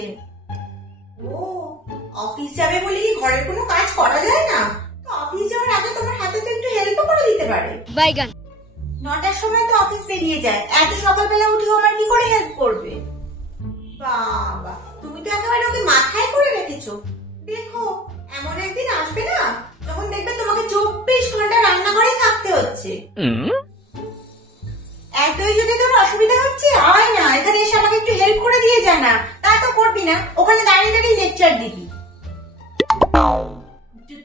হচ্ছে। ও, অফিস যাবে বলে কি ঘরের কোনো কাজ করা যায় না? তো অফিস যাওয়ার আগে তোমার হাতে তো একটু হেল্প করে দিতে পারে। বাইগান 9টার সময় তো অফিস বেরিয়ে যায়, এত সকালবেলা উঠে আমার কি করে হেল্প করবে? বাবা, তুমি তো একেবারে ওকে মাথায় করে রেখেছো। দেখো, এমন একদিন আসবে না তখন দেখবে তোমাকে 24 ঘন্টা রান্নাঘরে থাকতে হচ্ছে। এতই যদি তোর অসুবিধা হচ্ছে, আয় না এখানে এসে আমাকে একটু হেল্প করে দিয়ে যা না। তা তো করবি না, ওখানে দাঁড়িয়ে দাঁড়িয়ে লেকচার দিবি।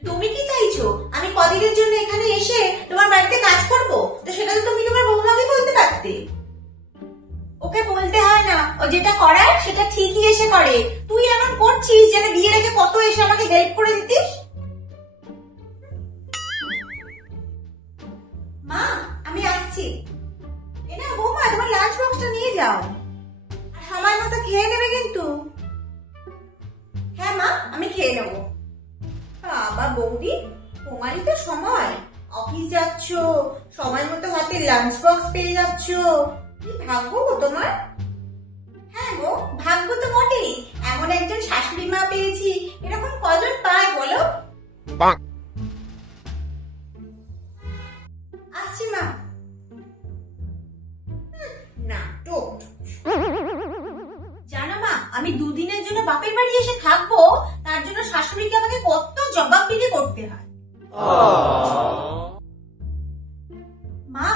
তুমি কি চাইছো আমি কদিনের জন্য এখানে এসে তোমার বাড়িতে কাজ করব? তো সেটা তো তুমি তোমার বৌমাকে বলতে পারতে। ওকে বলতে হয় না, ও যেটা করার সেটা ঠিকই এসে করে। তুই এমন করছিস যেন বিয়ের আগে কত এসে আমাকে হেল্প করে দিতিস। মা, আমি আসছি। এনা বৌমা, তোমার লাঞ্চ বক্সটা নিয়ে যাও, আর সময় মতো খেয়ে নেবে কিন্তু। হ্যাঁ মা, আমি খেয়ে নেবো। বাবা বৌদি, তোমারই তো সময়, অফিস যাচ্ছ, সময় মতো হাতে লাঞ্চ বক্স পেয়ে যাচ্ছ। কি ভাগ্য গো তোমার। হ্যাঁ গো, ভাগ্য তো বটেই, এমন একজন শাশুড়ি মা পেয়েছি। এরকম কজন পায় বলো? আসছি মা। না তো জানো মা, আমি দুদিনের জন্য বাপের বাড়ি এসে থাকবো, তার জন্য শাশুড়িকে আমাকে কত জবাবদিহি করতে হয়। মা,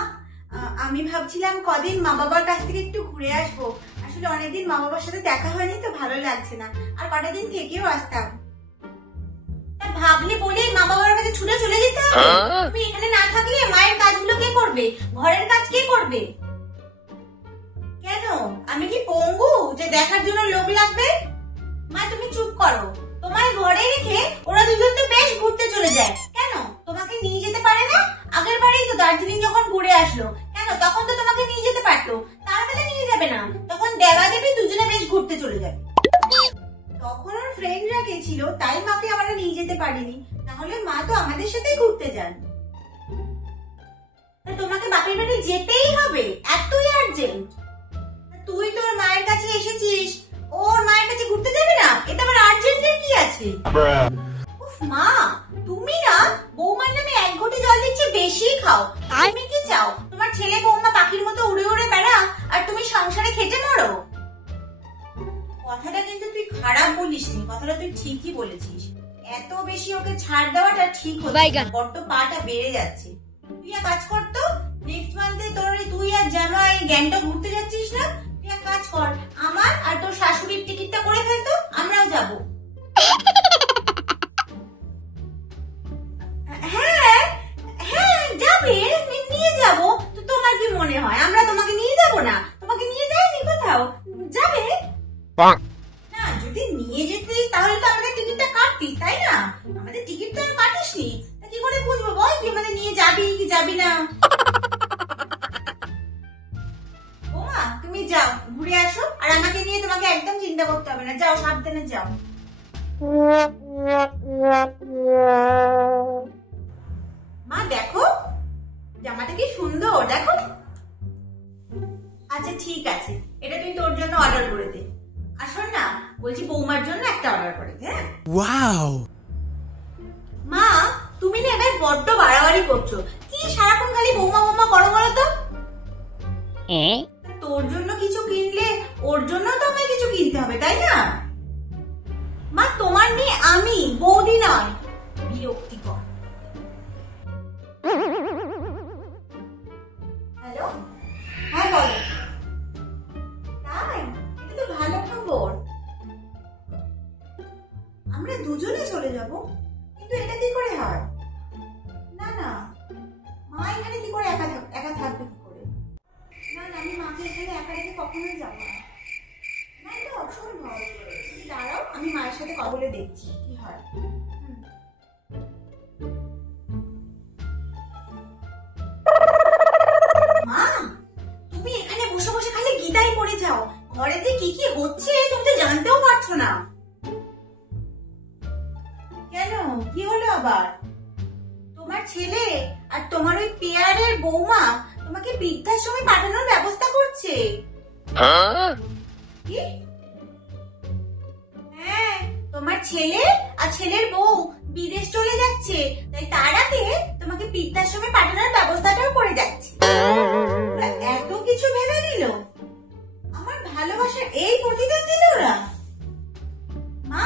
আমি ভাবছিলাম কদিন মা বাবার কাছ থেকে একটু ঘুরে আসবো। আসলে অনেকদিন মা বাবার সাথে দেখা হয়নি তো, ভালো লাগছে না। আর কটা দিন থেকেও আসতাম। ভাবলে বলে মা বাবার কাছে ছুটে চলে যেতে হবে? তুমি এখানে না থাকলে মায়ের কাজগুলো কে করবে? ঘরের কাজ কে করবে? কেন, আমি কি পঙ্গু যে দেখার জন্য লোক লাগবে? মা তুমি চুপ করো। তোমার ঘরে রেখে ওরা দুজন তো বেশ ঘুরতে চলে যায়, কেন তোমাকে নিয়ে যেতে পারে না? আগের বারেই তো দার্জিলিং যখন ঘুরে আসলো, কেন তখন তো তোমাকে নিয়ে যেতে পারতো। তার বেলা নিয়ে যাবে না? তখন দেবা দেবী দুজনে বেশ ঘুরতে চলে যাবে। তখন ওর ফ্রেন্ডরা গেছিল, তাই মাকে আমরা নিয়ে যেতে পারিনি, তাহলে মা তো আমাদের সাথেই ঘুরতে যান। তোমাকে বাপের বাড়ি যেতেই হবে, এতই আর্জেন্ট? তুই তোর মায়ের কাছে এসেছিস, ওর মায়ের কাছে ঘুরতে যাবে না? এটা আবার আর্জেন্টের কি আছে? উফ মা, তুমি না বৌমার নামে 1 ঘটি জল দিচ্ছে বেশি খাও। তুমি কি চাও তোমার ছেলে বৌমা পাখির মতো উড়ে উড়ে বেড়া আর তুমি সংসারে খেটে মরো? কথাটা কিন্তু তুই খারাপ বলিসনি, কথাটা তুই ঠিকই বলেছিস। এত বেশি ওকে ছাড় দেওয়াটা ঠিক হচ্ছে না, বড্ড পাটা বেড়ে যাচ্ছে। তুই এক কাজ কর তো, নেক্সট মান্থে তোর তুই আর জামাই গ্যাংটক ঘুরতে যাচ্ছিস না? তুই এক কাজ কর, আমার আর তোর শাশুড়ির টিকিটটা করে ফেলতো, আমরাও যাবো। হ্যাঁ হ্যাঁ যাবে, নিয়ে যাবো। তো তোমার কি মনে হয় আমরা তোমাকে নিয়ে যাবো না? তোমাকে নিয়ে যাইনি কোথাও, যাবে না। যদি নিয়ে যেতিস তাহলে তো আমাদের টিকিটটা কাটতিস, তাই না? আমাদের টিকিট তো কাটিসনি, কি করে বুঝবো বল তুই আমাদের নিয়ে যাবি কি যাবি না? ওমা তুমি যাও, ঘুরে আসো, আর আমাকে নিয়ে তোমাকে একদম চিন্তা করতে হবে না। যাও, সাবধানে যাও। মা দেখো, জামাটা কি সুন্দর, দেখো। আচ্ছা ঠিক আছে, এটা তুমি তোর জন্য অর্ডার করে দে। আর শোন না, বলছি বৌমার জন্য একটা অর্ডার করে দে। হ্যাঁ ওয়াও। মা তুমি না এবার বড্ড বাড়াবাড়ি করছো। কি সারাক্ষণ খালি বৌমা বৌমা করো বলো তো? তোর জন্য কিছু কিনলে ওর জন্য তো আমায় কিছু কিনতে হবে, তাই না? মা তোমার মেয়ে আমি, বৌদি নয়। বিরক্তিকর। হ্যালো, হ্যাঁ বলো। তাই, এটা তো ভালো খবর। আমরা দুজনে চলে যাব, কিন্তু এটা কি করে হয়? না না, মা এখানে কি করে একা থাকবে কি করে? না না, আমি মাকে এখানে একা রেখে কখনোই যাবো না। না এটা অসম্ভব। দাঁড়াও, আমি মায়ের সাথে কথা বলে দেখছি কি হয়। মা তুমি এখানে বসে বসে খালি গীতাই পড়ে যাও, ঘরে যে কি কি হচ্ছে তুমি তো জানতেও পারছো না। কেন, কি হলো আবার? তোমার ছেলে আর তোমার ওই পেয়ারের বৌমা তোমাকে বৃদ্ধাশ্রমে পাঠানোর ব্যবস্থা করছে। কি? তোমার ছেলে আর ছেলের বউ বিদেশ চলে যাচ্ছে, তাই তার আগে তোমাকে বৃদ্ধাশ্রমে পাঠানোর ব্যবস্থাটাও করে যাচ্ছে। ওরা এত কিছু ভেবে নিল, আমার ভালোবাসার এই প্রতিদান দিল ওরা। মা,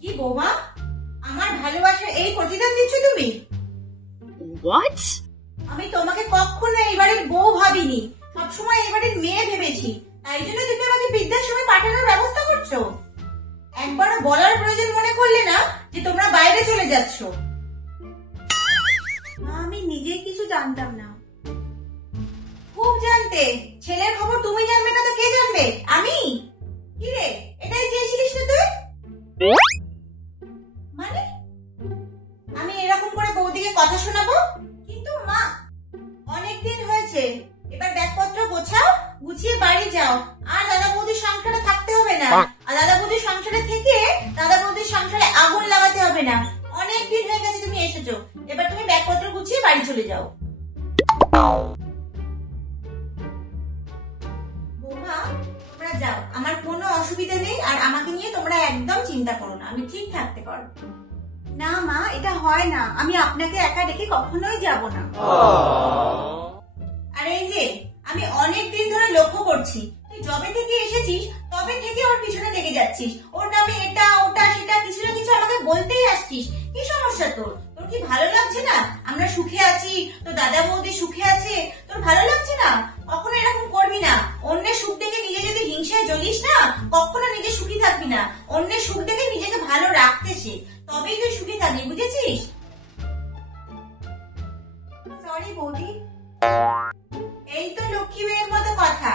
কি বৌমা, আমার ভালোবাসার এই প্রতিদান দিচ্ছ তুমি? What? আমি তোমাকে কখনো এই বাড়ির বউ ভাবিনি, সবসময় এই বাড়ির মেয়ে ভেবেছি। তাই জন্য তুমি আমাকে বৃদ্ধাশ্রমে পাঠানোর ব্যবস্থা করছো? একবারও বলার প্রয়োজন মনে করলে না যে তোমরা বাইরে চলে যাচ্ছ? আমি নিজে কিছু জানতাম না। খুব জানতে, ছেলের খবর তুমি জানবে না তো কে জানবে? আমি? কি রে, এটাই চেয়েছিলিস না তুই? মানে আমি এরকম করে বৌদিকে কথা শোনাবো? কিন্তু মা, অনেকদিন হয়েছে, এবার ব্যাগপত্র গোছাও, গুছিয়ে বাড়ি যাও। আর দাদা বৌদির সংসারে থাকতে হবে না, আর দাদা বৌদির সংসারে থেকে দাদা বৌদির সংসারে আগুন লাগাতে হবে না। অনেকদিন হয়ে গেছে তুমি এসেছো, এবার তুমি ব্যাগপত্র গুছিয়ে বাড়ি চলে যাও। বৌমা, তোমরা যাও, আমার কোনো অসুবিধা নেই, আর আমাকে নিয়ে তোমরা একদম চিন্তা করো না, আমি ঠিক থাকতে পারবো। না মা, এটা হয় না, আমি আপনাকে একা রেখে কখনোই যাব না। আর এই যে, আমি অনেক দিন ধরে লক্ষ্য করছি, তুই যবে থেকে এসেছিস তবে থেকে ওর পিছনে লেগে যাচ্ছিস। ওর নামে এটা ওটা সেটা কিছু না কিছু আমাকে বলতেই আসছিস। কি সমস্যা তোর? তোর কি ভালো লাগছে না আমরা সুখে আছি, তোর দাদা বৌদি সুখে আছে? তোর ভালো লাগছে না? কখনো এরকম করবি না। অন্যের সুখ দেখে নিজে যদি হিংসায় জ্বলিস না, কখনো নিজে সুখী থাকবি না। অন্যের সুখ দেখে নিজেকে ভালো রাখতে শেখ, তবেই তুই সুখী থাকবি, বুঝেছিস? সরি বৌদি। এই তো লক্ষ্মী মেয়ের মতো কথা।